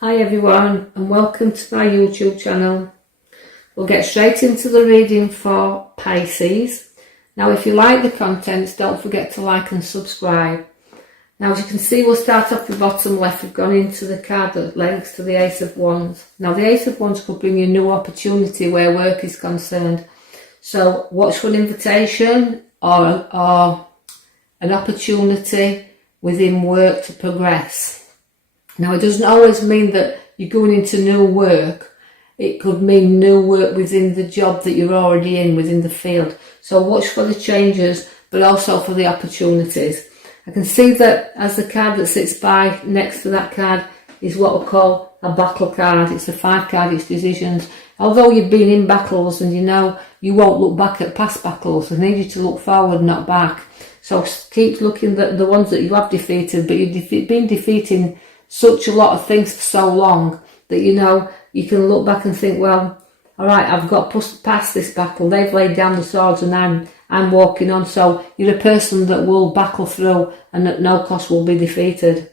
Hi everyone and welcome to my YouTube channel. We'll get straight into the reading for Pisces. Now if you like the contents, don't forget to like and subscribe. Now as you can see, we'll start off the bottom left. We've gone into the card that links to the Ace of Wands. Now the Ace of Wands could bring you a new opportunity where work is concerned. So watch for an invitation or an opportunity within work to progress. Now it doesn't always mean that you're going into new work. It could mean new work within the job that you're already in, within the field. So watch for the changes, but also for the opportunities. I can see that as the card that sits by next to that card is what we'll call a battle card. It's a 5 card, it's decisions. Although you've been in battles and you know you won't look back at past battles, I need you to look forward, not back. So keep looking at the ones that you have defeated, but you've been defeating such a lot of things for so long that you know you can look back and think, well, all right, I've got past this battle. They've laid down the swords and I'm walking on. So you're a person that will battle through and at no cost will be defeated.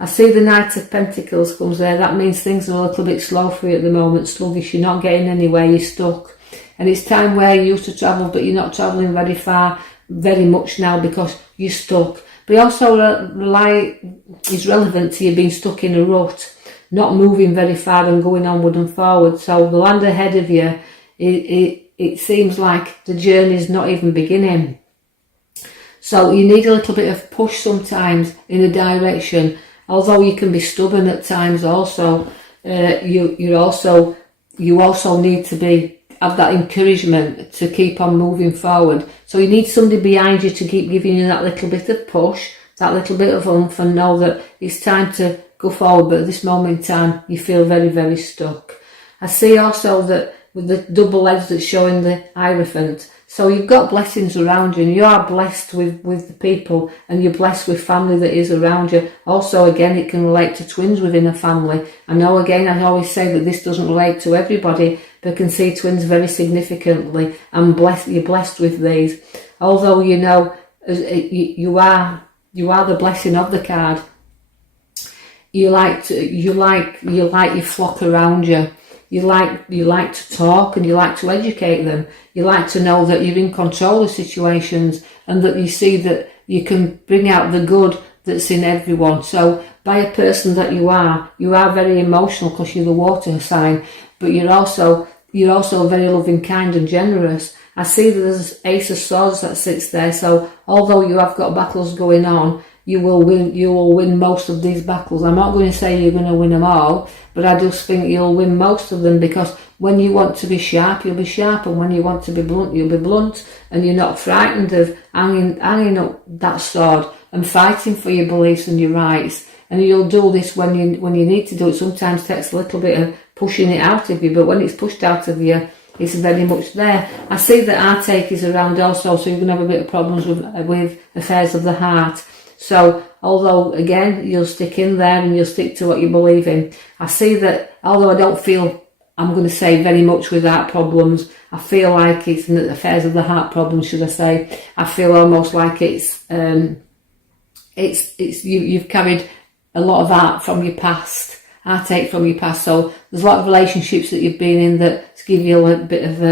I see the Knight of Pentacles comes there. That means things are a little bit slow for you at the moment, sluggish. You're not getting anywhere, you're stuck. And it's time where you used to travel, but you're not travelling very far, very much now because you're stuck. But also is relevant to you being stuck in a rut, not moving very far and going onward and forward. So the land ahead of you, it seems like the journey's not even beginning. So you need a little bit of push sometimes in a direction. Although you can be stubborn at times also, you also need to have that encouragement to keep on moving forward. So you need somebody behind you to keep giving you that little bit of push, that little bit of oomph, and know that it's time to go forward. But at this moment in time, you feel very, very stuck. I see also that with the double edge that's showing the Hierophant. So you've got blessings around you and you are blessed with the people and you're blessed with family that is around you. Also, again, it can relate to twins within a family. I know, again, I always say that this doesn't relate to everybody, but I can see twins very significantly. You're blessed with these. Although, you know, you are the blessing of the card. You like your flock around you. You like to talk and you like to educate them. You like to know that you're in control of situations and that you see that you can bring out the good that's in everyone. So by a person that you are very emotional because you're the water sign, but you're also very loving, kind and generous. I see that there's Ace of Swords that sits there. So although you have got battles going on, you will win most of these battles. I'm not going to say you're going to win them all, but I just think you'll win most of them because when you want to be sharp, you'll be sharp, and when you want to be blunt, you'll be blunt, and you're not frightened of hanging up that sword and fighting for your beliefs and your rights. And you'll do this when you need to do it. Sometimes it takes a little bit of pushing it out of you, but when it's pushed out of you, it's very much there. I see that heartache is around also, so you're going to have a bit of problems with affairs of the heart. So, although, again, you'll stick in there and you'll stick to what you believe in. I see that, although I don't feel, I'm going to say, very much with heart problems, I feel like it's in the affairs of the heart problems, should I say. I feel almost like you've carried a lot of heart from your past, heartache from your past. So, there's a lot of relationships that you've been in that give you a little bit of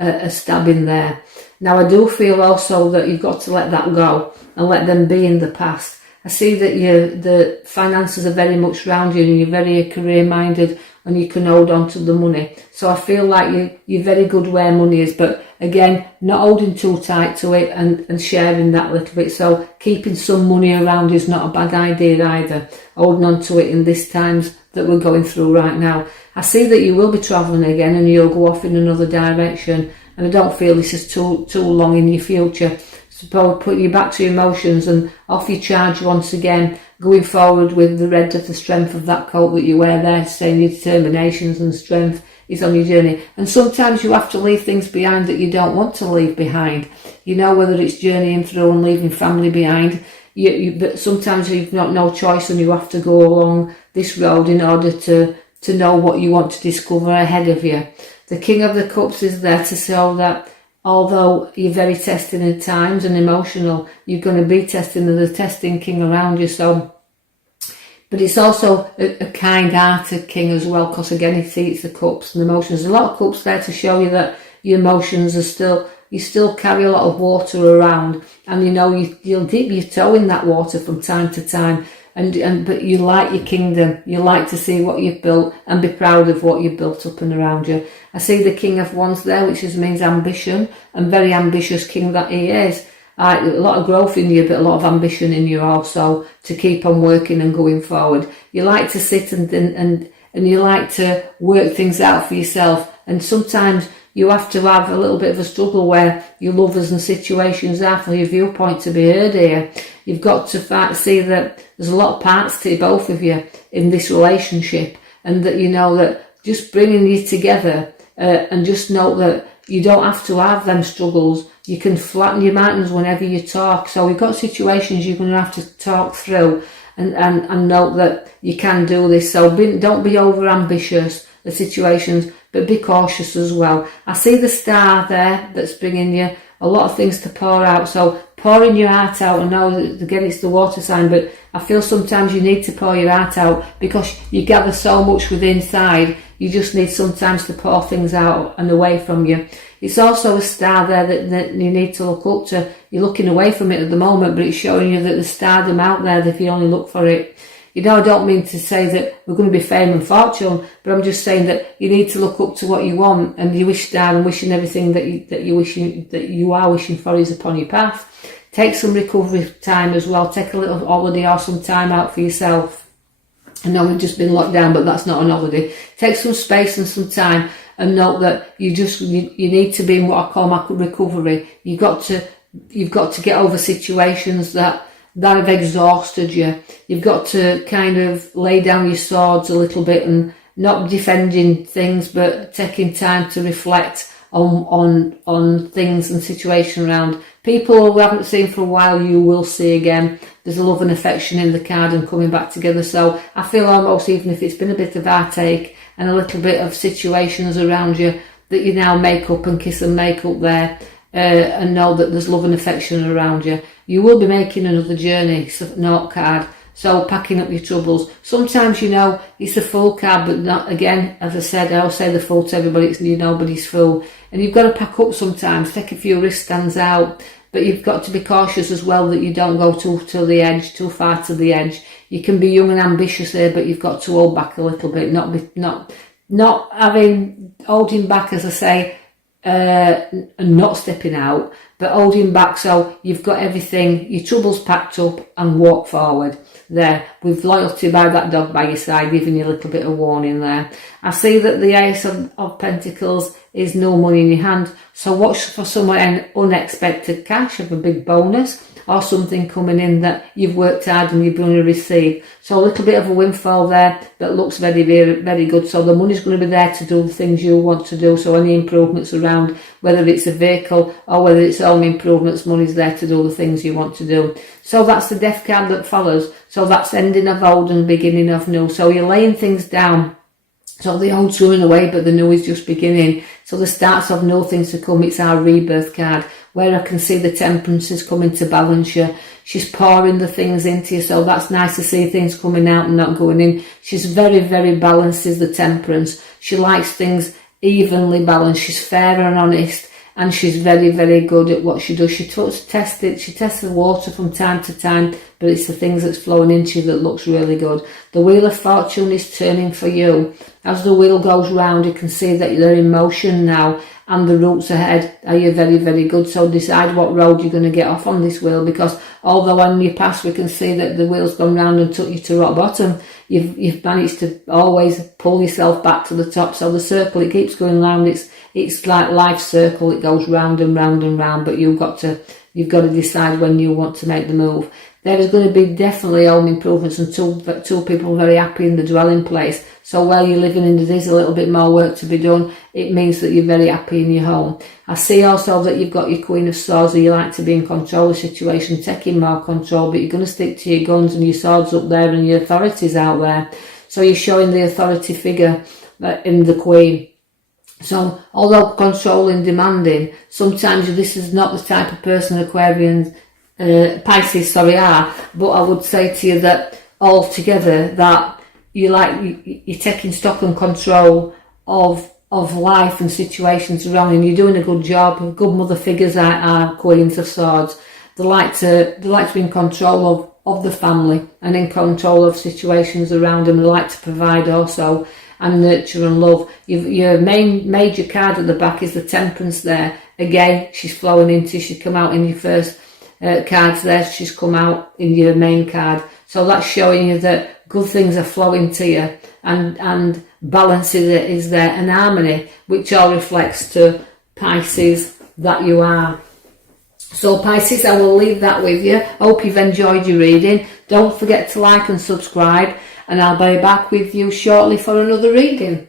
a stab in there. Now, I do feel also that you've got to let that go and let them be in the past. I see that the finances are very much around you and you're very career-minded and you can hold on to the money. So I feel like you're very good where money is, but again, not holding too tight to it and sharing that little bit. So keeping some money around is not a bad idea either, holding on to it in these times that we're going through right now. I see that you will be travelling again and you'll go off in another direction, and I don't feel this is too long in your future. So put you back to your emotions and off you charge once again, going forward with the red of the strength of that coat that you wear there, saying your determinations and strength is on your journey. And sometimes you have to leave things behind that you don't want to leave behind. You know, whether it's journeying through and leaving family behind, but sometimes you've got no choice and you have to go along this road in order to know what you want to discover ahead of you. The King of the Cups is there to show that although you're very testing at times and emotional, you're going to be testing. There's a testing king around you. So But it's also a kind-hearted king as well, because again, he sees the cups and emotions. There's a lot of cups there to show you that your emotions are still, you still carry a lot of water around, and you know you'll dip your toe in that water from time to time. But you like your kingdom, you like to see what you've built and be proud of what you've built up and around you. I see the King of Wands there, which means ambition, and very ambitious king that he is. A lot of growth in you, but a lot of ambition in you also to keep on working and going forward. You like to sit and you like to work things out for yourself, and sometimes you have to have a little bit of a struggle where your lovers and situations are for your viewpoint to be heard here. You've got to see that there's a lot of parts to both of you in this relationship, and that you know that just bringing you together and just know that you don't have to have them struggles. You can flatten your mountains whenever you talk. So we've got situations you're going to have to talk through and note that you can do this. So don't be over ambitious, the situations, but be cautious as well. I see the star there that's bringing you a lot of things to pour out. So pouring your heart out, I know that again it's the water sign, but I feel sometimes you need to pour your heart out because you gather so much within inside. You just need sometimes to pour things out and away from you. It's also a star there that you need to look up to. You're looking away from it at the moment, but it's showing you that there's stardom out there if you only look for it. You know, I don't mean to say that we're going to be fame and fortune, but I'm just saying that you need to look up to what you want, and you wish down and wishing everything that you are wishing for is upon your path. Take some recovery time as well. Take a little holiday or some time out for yourself. I know we've just been locked down, but that's not an holiday. Take some space and some time, and note that you need to be in what I call my recovery. You've got to get over situations that have exhausted you. You've got to kind of lay down your swords a little bit and not defending things, but taking time to reflect on things and situation around. People we haven't seen for a while, you will see again. There's a love and affection in the card and coming back together. So I feel almost, even if it's been a bit of heartache and a little bit of situations around you, that you now make up and kiss and make up there, and know that there's love and affection around you. You will be making another journey, note card. So packing up your troubles. Sometimes, you know, it's a full card, but not, again, as I said, I'll say the full to everybody, it's nobody's full. And you've got to pack up sometimes, take a few wristbands out, but you've got to be cautious as well that you don't go too far to the edge. You can be young and ambitious there, but you've got to hold back a little bit, not holding back, as I say, and not stepping out, but holding back so you've got everything, your troubles packed up, and walk forward there with loyalty by that dog by your side, giving you a little bit of warning there. I see that the Ace of Pentacles is no money in your hand, so watch for some unexpected cash of a big bonus or something coming in that you've worked hard and you're going to receive. So a little bit of a windfall there that looks very, very, very good. So the money's going to be there to do the things you want to do. So any improvements around, whether it's a vehicle or whether it's home improvements, money's there to do the things you want to do. So that's the Death card that follows. So that's ending of old and beginning of new. So you're laying things down. So the old's going away, but the new is just beginning. So the starts of new things to come. It's our rebirth card, where I can see the Temperance is coming to balance you. She's pouring the things into you, so that's nice to see things coming out and not going in. She's very, very balanced, is the Temperance. She likes things evenly balanced. She's fair and honest, and she's very, very good at what she does. She tests the water from time to time, but it's the things that's flowing into you that looks really good. The Wheel of Fortune is turning for you. As the wheel goes round, you can see that they're in motion now, and the routes ahead are you very, very good. So decide what road you're going to get off on this wheel, because although in your past we can see that the wheel's gone round and took you to rock bottom, you've managed to always pull yourself back to the top. So the circle, it keeps going round. It's like life circle. It goes round and round and round, but you've got to decide when you want to make the move. There is going to be definitely home improvements and two people very happy in the dwelling place. So while you're living in, there's a little bit more work to be done. It means that you're very happy in your home. I see also that you've got your Queen of Swords, so you like to be in control of the situation, taking more control, but you're going to stick to your guns and your swords up there and your authorities out there. So you're showing the authority figure in the Queen. So although controlling, demanding, sometimes this is not the type of person Pisces are, but I would say to you that all together, that you're taking stock and control of life and situations around you, and you're doing a good job. Good mother figures are Queens of Swords. They like to be in control of the family and in control of situations around them. They like to provide also and nurture and love. Your main major card at the back is the Temperance there. Again, she's flowing into, she's come out in your first cards there, she's come out in your main card. So that's showing you that good things are flowing to you, and balance is there, and harmony, which all reflects to Pisces that you are. So Pisces, I will leave that with you. Hope you've enjoyed your reading. Don't forget to like and subscribe, and I'll be back with you shortly for another reading.